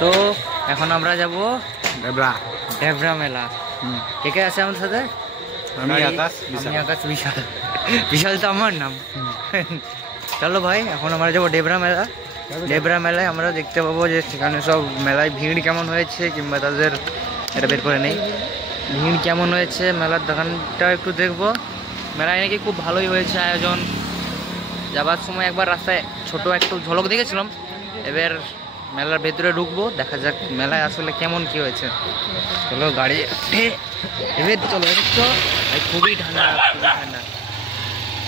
তো এখন আমরা যাব ডেবরা মেলা। কে কে আছে আমাদের সাথে? আমি আকাশ, বিশাল। বিশাল তো আমার নাম। চলো ভাই, এখন আমরা যাবো ডেবরা মেলা। ডেবরা মেলায় আমরা দেখতে পাবো যে সেখানে সব মেলায় ভিড় কেমন হয়েছে, কিংবা তাদের এটা বের করে নেই ভিড় কেমন হয়েছে। মেলার দোকানটা একটু দেখবো। মেলায় নাকি খুব ভালোই হয়েছে আয়োজন। যাবার সময় একবার রাস্তায় ছোট একটু ঝলক দেখেছিলাম। এবার মেলার ভেতরে ঢুকবো, দেখা যাক মেলায় আসলে কেমন কি হয়েছে। চলো গাড়ি এবার চলো, দেখছো খুবই ঠান্ডা, খুবই ঠান্ডা।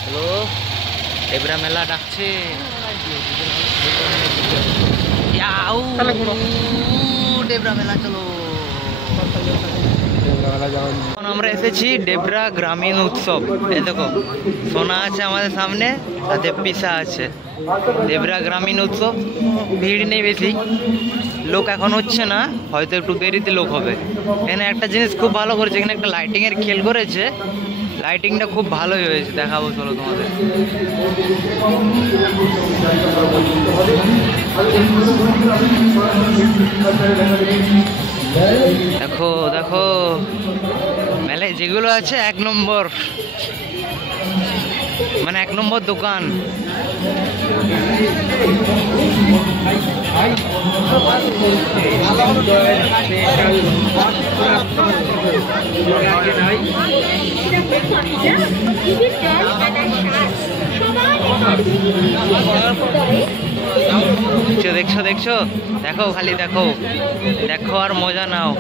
চলো ডেবরা মেলা ডাকছে। ডেবরা মেলা চলো। আমরা এসেছি ডেবরা গ্রামীণ উৎসব। এই দেখো সোনা আছে আমাদের সামনে, সাথে পিসা আছে। ডেবরা গ্রামীণ উৎসব, ভিড় নেই বেশি, লোক এখন হচ্ছে না, হয়তো একটু দেরিতে লোক হবে। এখানে একটা জিনিস খুব ভালো করেছে, এখানে একটা লাইটিংয়ের খেল করেছে। লাইটিংটা খুব ভালোই হয়েছে, দেখাবো চলো তোমাদের। দেখো দেখো মেলায় যেগুলো আছে 1 নম্বর, মানে 1 নম্বর দোকান। দেখছো দেখছো দেখো, খালি দেখো দেখো আর মজা নাও।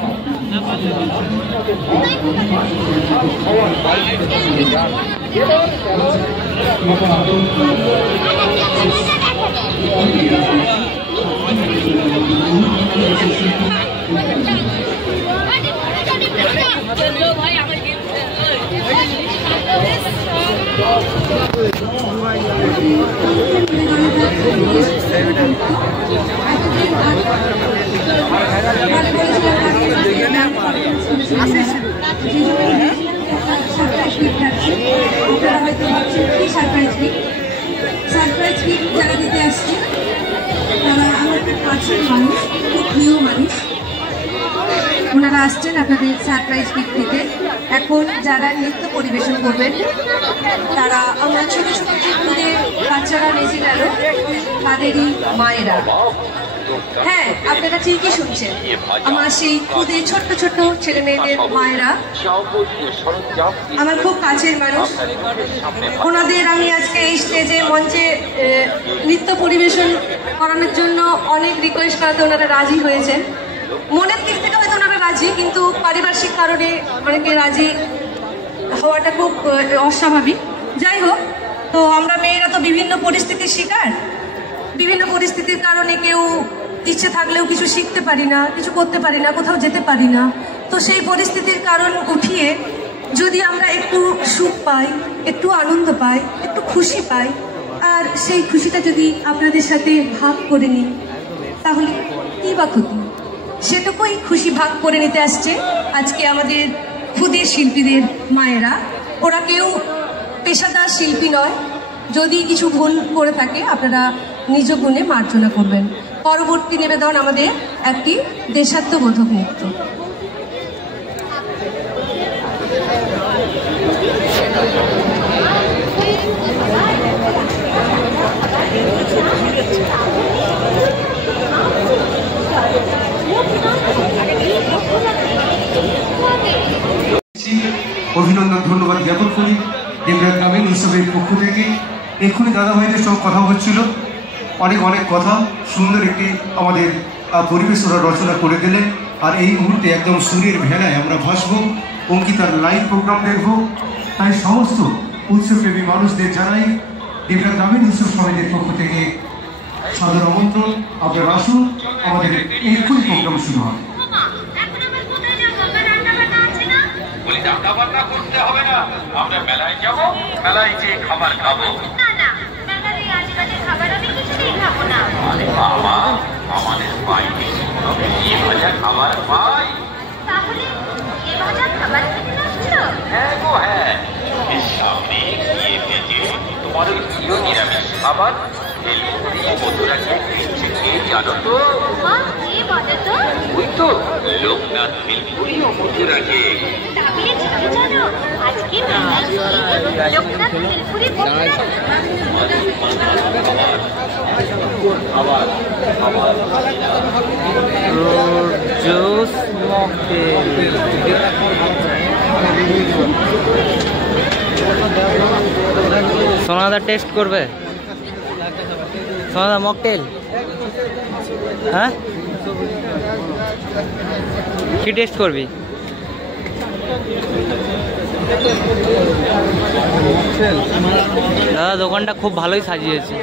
যারা দিতে আসছে তারা আমার খুব কাছের মানুষ, খুব প্রিয় মানুষ। ওনারা আসছেন আপনাদের সারপ্রাইজ গিফট দিতে। এখন যারা নৃত্য পরিবেশন করবেন তারা আমার ছোট ছোট যে বাচ্চারা বেঁচে গেল তাদেরই মায়েরা। হ্যাঁ, আপনারা ঠিকই শুনছেন, আমার সেই খুদে ছোট্ট ছোট্ট ছেলে মেয়েদের মায়েরা আমার খুব কাছের মানুষ। ওনাদের আমি আজকে এই স্টেজে মঞ্চে নৃত্য পরিবেশন করানোর জন্য অনেক রিকোয়েস্ট করাতে ওনারা রাজি হয়েছেন। মনের দিক থেকে হয়তো ওনারা রাজি, কিন্তু পারিপার্শ্বিক কারণে অনেকে রাজি হওয়াটা খুব অস্বাভাবিক। যাই হোক, তো আমরা মেয়েরা তো বিভিন্ন পরিস্থিতির শিকার। বিভিন্ন পরিস্থিতির কারণে কেউ ইচ্ছে থাকলেও কিছু শিখতে পারি না, কিছু করতে পারি না, কোথাও যেতে পারি না। তো সেই পরিস্থিতির কারণ উঠিয়ে যদি আমরা একটু সুখ পাই, একটু আনন্দ পাই, একটু খুশি পাই, আর সেই খুশিটা যদি আপনাদের সাথে ভাগ করে নিই, তাহলে কী বা ক্ষতি? সেটুকুই খুশি ভাগ করে নিতে আসছে আজকে আমাদের ক্ষুদে শিল্পীদের মায়েরা। ওরা কেউ পেশাদার শিল্পী নয়। যদি কিছু ভুল করে থাকে আপনারা নিজ গুণে মার্জনা করবেন। পরবর্তী নিবেদন আমাদের একটি দেশাত্মবোধক নৃত্য। অভিনন্দন, ধন্যবাদ জ্ঞাপন করি ডেবরা গ্রামীণ উৎসবের পক্ষ থেকে। এক্ষুনি দাদা ভাইদের সব কথা হচ্ছিল, অনেক অনেক কথা, সুন্দর একটি আমাদের পরিবেশ ওরা রচনা করে দিলেন। আর এই মুহূর্তে একদম সুরের ভেলায় আমরা ভাসবো, অঙ্কিতার লাইভ প্রোগ্রাম দেখবো। তাই সমস্ত উৎসবপ্রেমী মানুষদের জানাই ডেবরা গ্রামীণ উৎসব সমিতির পক্ষ থেকে সাদর আমন্ত্রণ। আপনারা আসুন, আমাদের এক্ষুনি প্রোগ্রাম শুরু হবে। রান্না বান্না করতে হবে না, আমরা মেলায় যাবো, মেলায় যে খাবার খাবো। না না, মেলায় আজকাল খাবার আমি কিছুই খাবো না। আরে বাবা, আমাদের বাইরে কোনো ঘি ভাজা খাবার পাই? তাহলে ঘি ভাজা খাবার খেতে আসছো? হ্যাঁ গো হ্যাঁ, সামনে ঘিয়ে ভেজে তোমার ওই প্রিয় নিরামিষ খাবার মধুরা খেয়ে জানো তো? কি বলে লোকনাথ ভেলপুরিও মথুরা কেক। তাহলে চলো চলো আজকে মেলায় লোকনাথ ভেলপুরি জুস মকটেল সোনাদা টেস্ট করবে সোনাদা মকটেল হ্যাঁ কি টেস্ট করবি দাদা দোকানটা খুব ভালোই সাজিয়েছে